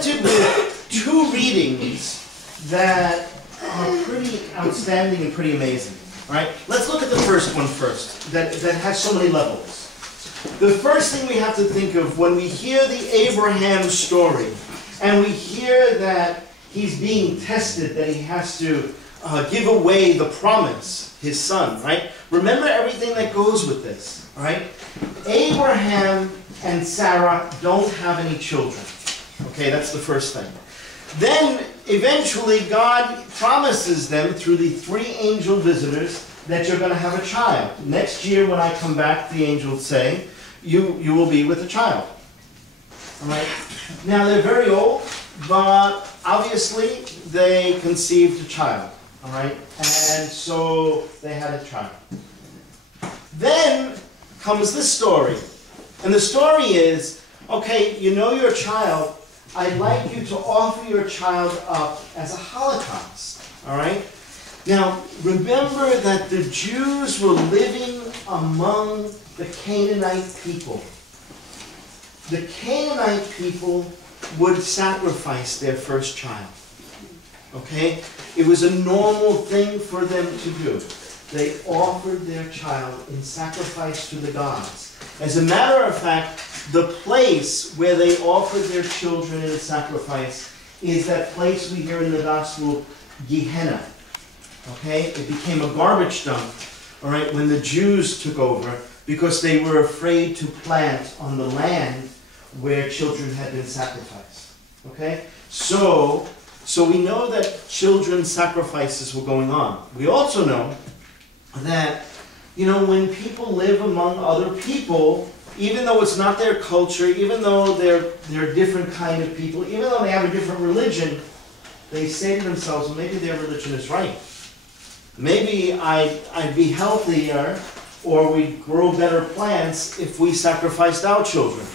presented with two readings that are pretty outstanding and pretty amazing. All right, let's look at the first one first, that has so many levels. The first thing we have to think of when we hear the Abraham story, and we hear that he's being tested, that he has to give away the promise, his son, right? Remember everything that goes with this, all right? Abraham and Sarah don't have any children. Okay, that's the first thing. Then, eventually, God promises them through the 3 angel visitors that you're going to have a child. Next year, when I come back, the angels say, you will be with a child. All right? Now, they're very old, but obviously, they conceived a child. All right? And so, they had a child. Then comes the story. And the story is, okay, you know your child. I'd like you to offer your child up as a holocaust. All right? Now, remember that the Jews were living among the Canaanite people. The Canaanite people would sacrifice their first child. Okay? It was a normal thing for them to do. They offered their child in sacrifice to the gods. As a matter of fact, the place where they offered their children in sacrifice is that place we hear in the Gospel, Gehenna. Okay? It became a garbage dump, all right, when the Jews took over because they were afraid to plant on the land where children had been sacrificed. Okay? So we know that children's sacrifices were going on. We also know that, you know, when people live among other people, even though it's not their culture, even though they're a different kind of people, even though they have a different religion, they say to themselves, well, maybe their religion is right. Maybe I'd be healthier or we'd grow better plants if we sacrificed our children.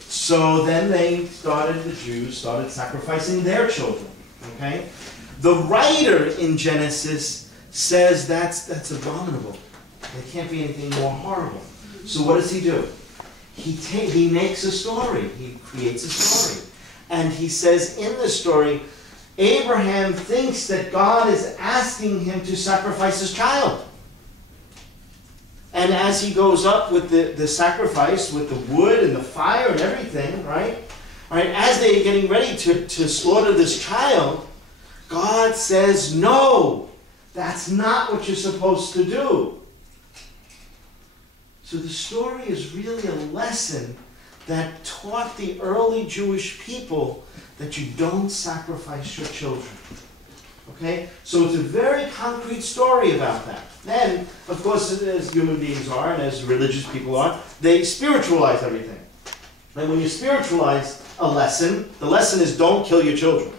So then the Jews started sacrificing their children. Okay? The writer in Genesis says that's abominable. There can't be anything more horrible. So what does he do? He makes a story. He creates a story. And he says in the story, Abraham thinks that God is asking him to sacrifice his child. And as he goes up with the sacrifice, with the wood and the fire and everything, right? As they're getting ready to slaughter this child, God says, no, that's not what you're supposed to do. So the story is really a lesson that taught the early Jewish people that you don't sacrifice your children. Okay? So it's a very concrete story about that. Then, of course, as human beings are, and as religious people are, they spiritualize everything. And when you spiritualize a lesson, the lesson is don't kill your children.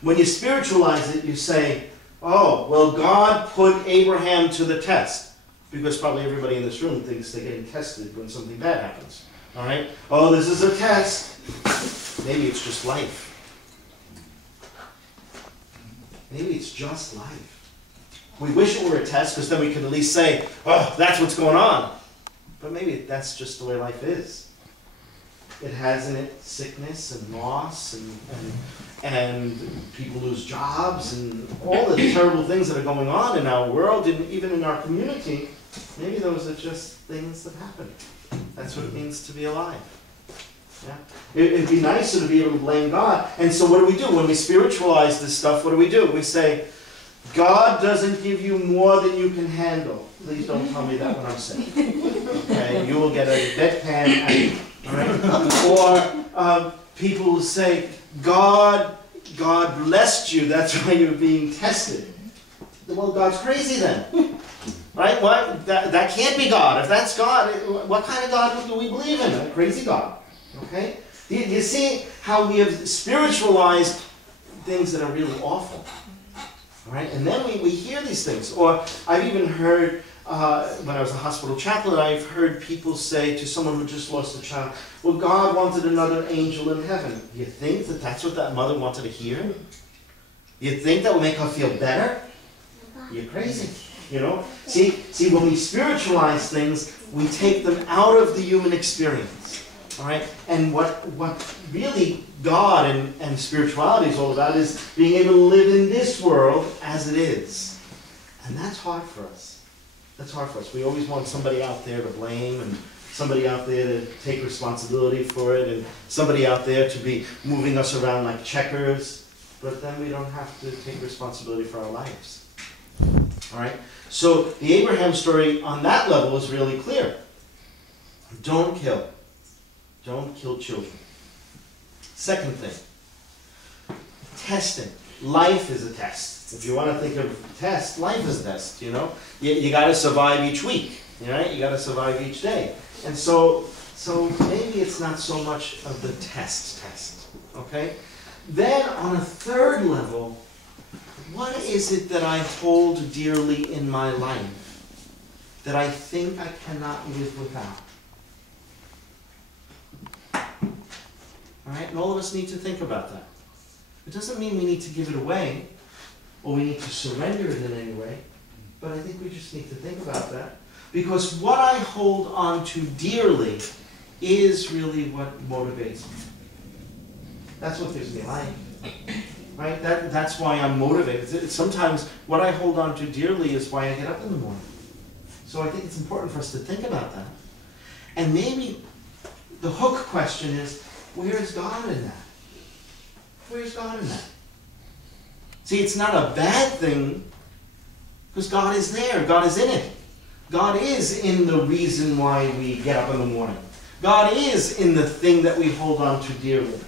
When you spiritualize it, you say, oh, well, God put Abraham to the test. Because probably everybody in this room thinks they're getting tested when something bad happens. All right? Oh, this is a test. Maybe it's just life. Maybe it's just life. We wish it were a test because then we could at least say, oh, that's what's going on. But maybe that's just the way life is. It has in it sickness and loss and people lose jobs and all the terrible things that are going on in our world and even in our community. Maybe those are just things that happen. That's what it means to be alive. Yeah? It'd be nicer to be able to blame God. And so what do? When we spiritualize this stuff, what do? We say, God doesn't give you more than you can handle. Please don't tell me that when I'm sick. Okay? You will get a deadpan. Right? Or people will say, God blessed you, that's why you're being tested. Well, God's crazy then. Right? What? That can't be God. If that's God, what kind of God do we believe in? A crazy God. Okay? You see how we have spiritualized things that are really awful. All right? And then we hear these things. Or I've even heard, when I was a hospital chaplain, I've heard people say to someone who just lost a child, well, God wanted another angel in heaven. Do you think that that's what that mother wanted to hear? Do you think that would make her feel better? You're crazy. You know? See, when we spiritualize things, we take them out of the human experience. All right? And what really God and spirituality is all about is being able to live in this world as it is. And that's hard for us. That's hard for us. We always want somebody out there to blame and somebody out there to take responsibility for it and somebody out there to be moving us around like checkers. But then we don't have to take responsibility for our lives. All right? So the Abraham story on that level is really clear. Don't kill. Don't kill children. Second thing, testing. Life is a test. If you want to think of test, life is a test, you know. You got to survive each week, right? You got to survive each day. And so maybe it's not so much of the test, okay? Then on a third level, what is it that I hold dearly in my life that I think I cannot live without? All right? And all of us need to think about that. It doesn't mean we need to give it away or we need to surrender it in any way, but I think we just need to think about that. Because what I hold on to dearly is really what motivates me. That's what gives me life. Right? That's why I'm motivated. Sometimes what I hold on to dearly is why I get up in the morning. So I think it's important for us to think about that. And maybe the hook question is, where is God in that? Where's God in that? See, it's not a bad thing because God is there. God is in it. God is in the reason why we get up in the morning. God is in the thing that we hold on to dearly.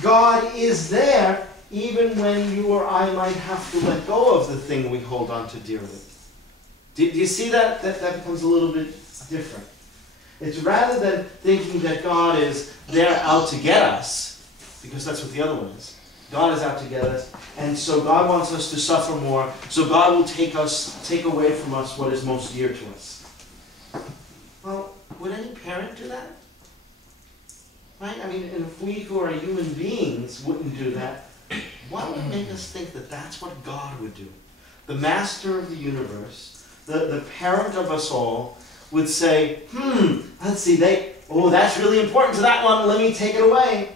God is there even when you or I might have to let go of the thing we hold on to dearly. Do you see that? That becomes a little bit different. It's rather than thinking that God is there out to get us, because that's what the other one is. God is out to get us, and so God wants us to suffer more, so God will take away from us what is most dear to us. Well, would any parent do that? Right? I mean, and if we who are human beings wouldn't do that, what would make us think that that's what God would do? The master of the universe, the parent of us all, would say, let's see, that's really important to that one, let me take it away.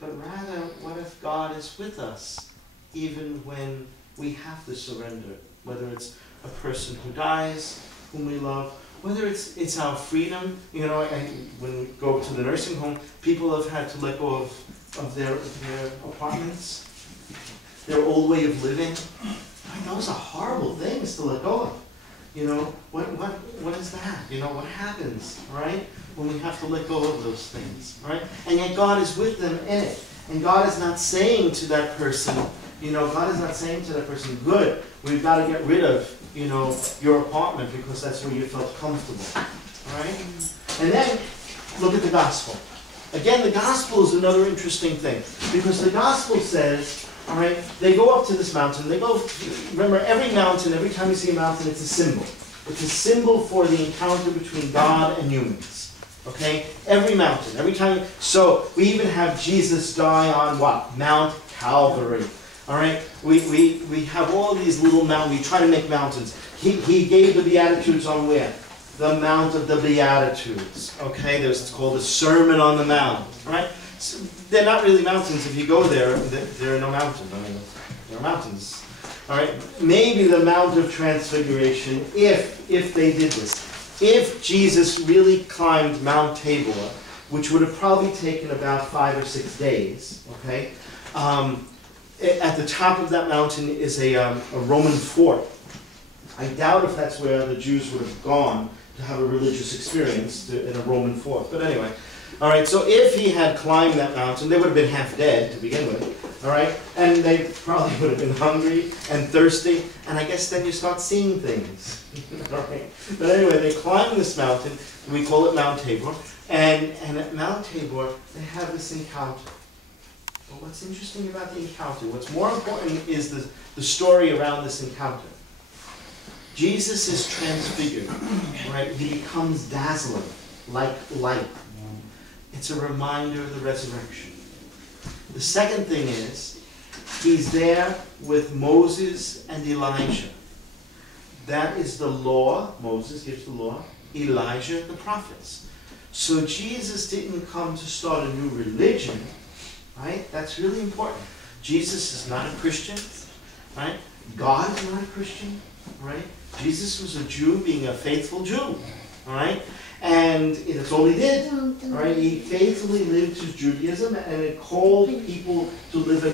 But rather, what if God is with us even when we have to surrender? Whether it's a person who dies, whom we love, whether it's our freedom. You know, when we go to the nursing home, people have had to let go of their apartments, their old way of living. I mean, those are horrible things to let go of. You know, what is that? You know, what happens, right, when we have to let go of those things, right? And yet God is with them in it. And God is not saying to that person, God is not saying to that person, good, we've got to get rid of, your apartment because that's where you felt comfortable, all right? And then, look at the gospel. Again, the gospel is another interesting thing because the gospel says, all right, they go up to this mountain. Remember, every mountain, every time you see a mountain, it's a symbol. It's a symbol for the encounter between God and humans. Okay? Every mountain, every time. So, we even have Jesus die on what? Mount Calvary. All right? We have all these little mountains. We try to make mountains. He gave the Beatitudes on where? The Mount of the Beatitudes. Okay? It's called the Sermon on the Mount. All right? So they're not really mountains. If you go there, there are no mountains. I mean, there are mountains. All right? Maybe the Mount of Transfiguration, if they did this. If Jesus really climbed Mount Tabor, which would have probably taken about 5 or 6 days, okay? At the top of that mountain is a Roman fort. I doubt if that's where the Jews would have gone to have a religious experience in a Roman fort. But anyway. All right, so if he had climbed that mountain, they would have been half dead to begin with, all right? And they probably would have been hungry and thirsty, and I guess then you start seeing things, all right? But anyway, they climb this mountain, we call it Mount Tabor, and at Mount Tabor, they have this encounter. But what's interesting about the encounter, what's more important is the story around this encounter. Jesus is transfigured, right? He becomes dazzling, like light. It's a reminder of the resurrection. The second thing is, he's there with Moses and Elijah. That is the law. Moses gives the law. Elijah, the prophets. So Jesus didn't come to start a new religion, right? That's really important. Jesus is not a Christian, right? God is not a Christian, right? Jesus was a Jew being a faithful Jew, all right? And that's all he did, all right? He faithfully lived his Judaism, and it called people to live